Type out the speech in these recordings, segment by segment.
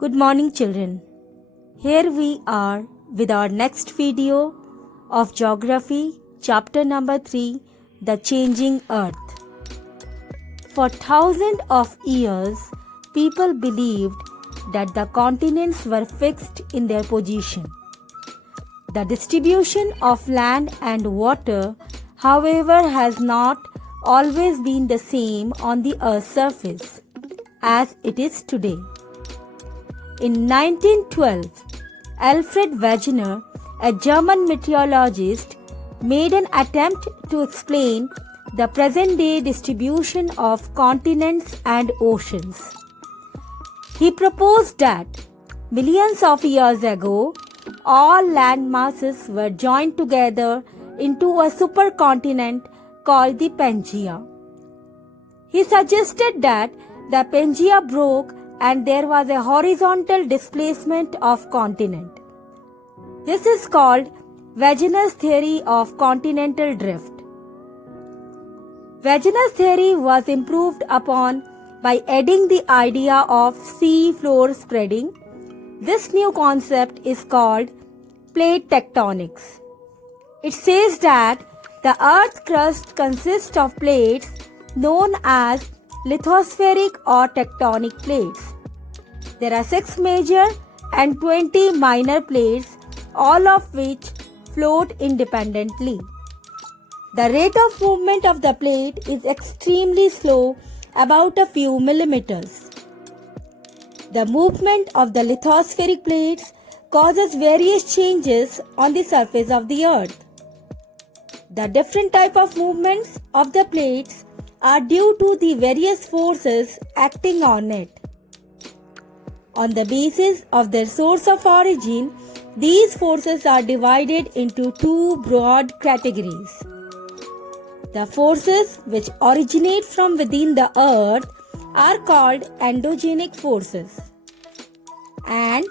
Good morning, children. Here we are with our next video of Geography, chapter number 3, The Changing Earth. For thousands of years, people believed that the continents were fixed in their position. The distribution of land and water, however, has not always been the same on the Earth's surface as it is today. In 1912, Alfred Wegener, a German meteorologist, made an attempt to explain the present-day distribution of continents and oceans. He proposed that millions of years ago, all land masses were joined together into a supercontinent called the Pangaea. He suggested that the Pangaea broke and there was a horizontal displacement of continent. This is called Wegener's theory of continental drift. Wegener's theory was improved upon by adding the idea of sea floor spreading. This new concept is called plate tectonics. It says that the Earth's crust consists of plates known as lithospheric or tectonic plates. There are 6 major and 20 minor plates, all of which float independently. The rate of movement of the plate is extremely slow, about a few millimeters. The movement of the lithospheric plates causes various changes on the surface of the Earth. The different type of movements of the plates are due to the various forces acting on it. On the basis of their source of origin, these forces are divided into 2 broad categories. The forces which originate from within the earth are called endogenic forces, and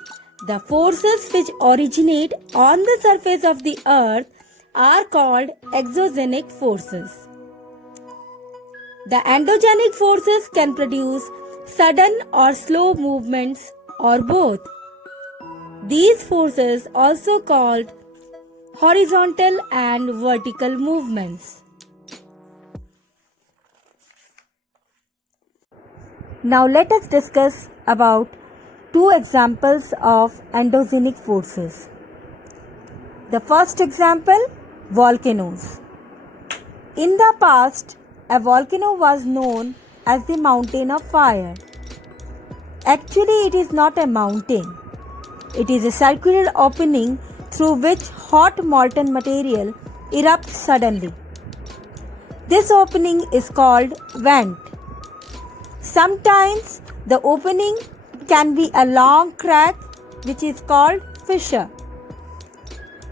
the forces which originate on the surface of the earth are called exogenic forces. The endogenic forces can produce sudden or slow movements or both. These forces also called horizontal and vertical movements. Now let us discuss about 2 examples of endogenic forces. The first example, volcanoes. In the past, a volcano was known as the mountain of fire. Actually, it is not a mountain. It is a circular opening through which hot molten material erupts suddenly. This opening is called vent. Sometimes the opening can be a long crack which is called fissure.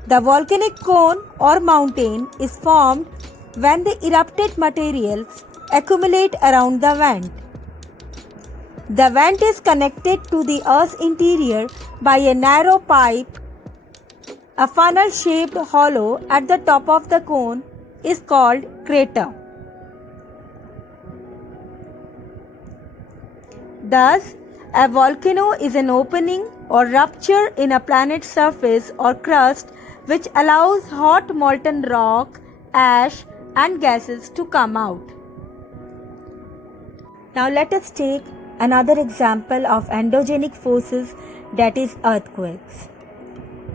The volcanic cone or mountain is formed when the erupted materials accumulate around the vent. The vent is connected to the Earth's interior by a narrow pipe. A funnel-shaped hollow at the top of the cone is called crater. Thus, a volcano is an opening or rupture in a planet's surface or crust which allows hot molten rock, ash, and gases to come out. Now let us take another example of endogenic forces, that is earthquakes.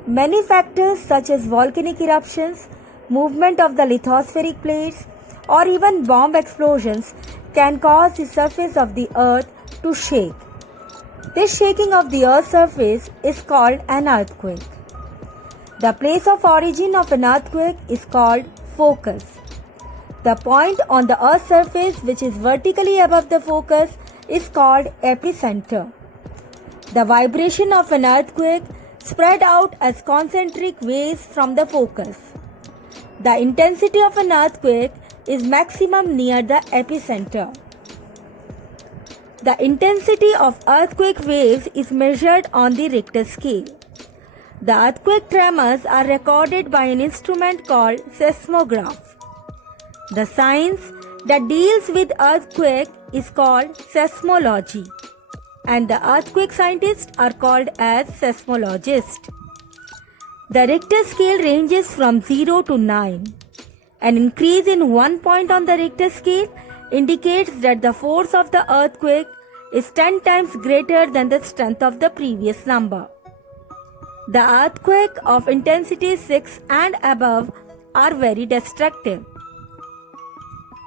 Many factors such as volcanic eruptions, movement of the lithospheric plates, or even bomb explosions can cause the surface of the earth to shake. This shaking of the earth's surface is called an earthquake. The place of origin of an earthquake is called focus. The point on the earth's surface which is vertically above the focus is called epicenter. The vibration of an earthquake spread out as concentric waves from the focus. The intensity of an earthquake is maximum near the epicenter. The intensity of earthquake waves is measured on the Richter scale. The earthquake tremors are recorded by an instrument called seismograph. The science that deals with earthquake is called seismology. and the earthquake scientists are called as seismologists. The Richter scale ranges from 0 to 9. An increase in 1 point on the Richter scale indicates that the force of the earthquake is 10 times greater than the strength of the previous number. The earthquake of intensity 6 and above are very destructive.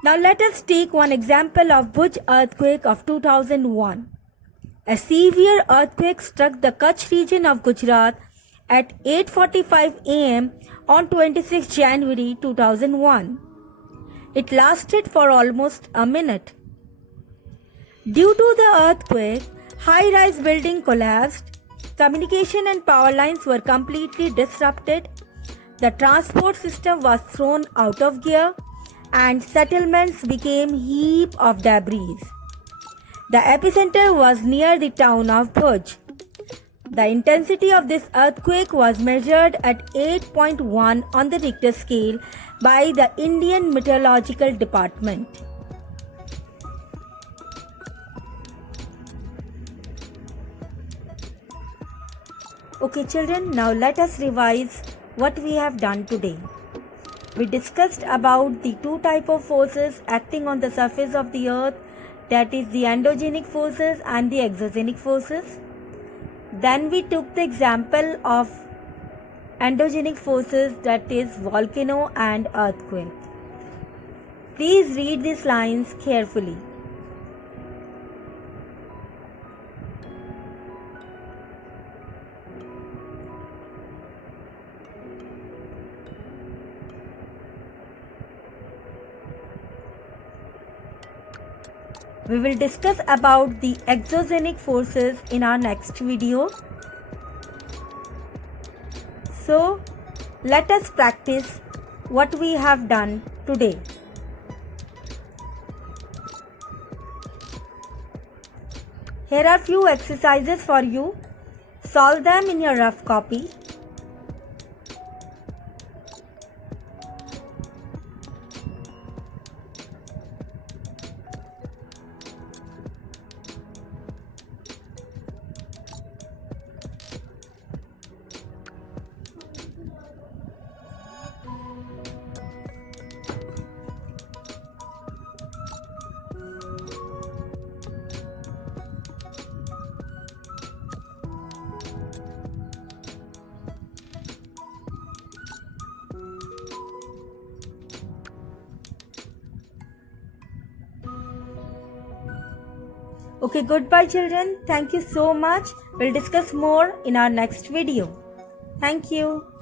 Now let us take one example of Bhuj earthquake of 2001. A severe earthquake struck the Kutch region of Gujarat at 8:45 am on 26 January 2001. It lasted for almost a minute. Due to the earthquake, high-rise building collapsed, communication and power lines were completely disrupted, the transport system was thrown out of gear, and settlements became heap of debris. The epicenter was near the town of Bhuj. The intensity of this earthquake was measured at 8.1 on the Richter scale by the Indian Meteorological Department. Okay children, now let us revise what we have done today. We discussed about the two types of forces acting on the surface of the earth, that is the endogenic forces and the exogenic forces. Then we took the example of endogenic forces, that is volcano and earthquake. Please read these lines carefully. We will discuss about the exogenic forces in our next video. So, let us practice what we have done today. Here are few exercises for you. Solve them in your rough copy. Okay, goodbye children. Thank you so much. We'll discuss more in our next video. Thank you.